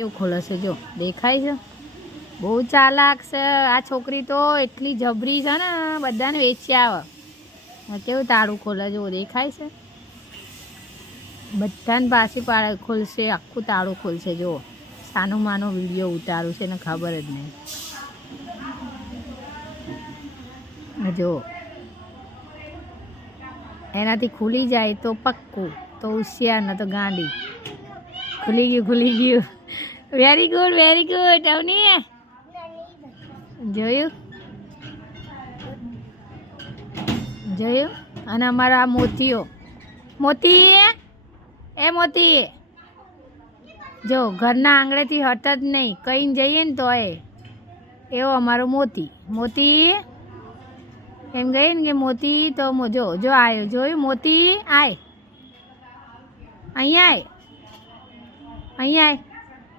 કેવું ખોલે છે જો દેખાય છે બહુ ચાલાક છે આ છોકરી તો એટલી જબરી છે ને બધાને વેચી આવે કેવું તાળું ખોલે જો દેખાય છે બધાને પાછી પાડે ખોલશે આખું તાળું ખોલશે જો સાનો માનો વિડીયો ઉતારું છે ને ખબર જ નહીં જો એનાથી ખુલી જાય તો પક્કું તો હોશિયાર ન તો ગાંડી ખુલી ગયું વેરી ગુડ અવની જોયું અને અમારા મોતી જો ઘરના આંગણેથી હટ જ નહીં કહીને જઈએ ને તોય એવો અમારો મોતી એમ ગઈ ને કે મોતી તો જો આવ્યો જોયું મોતી આય અહીંયા આય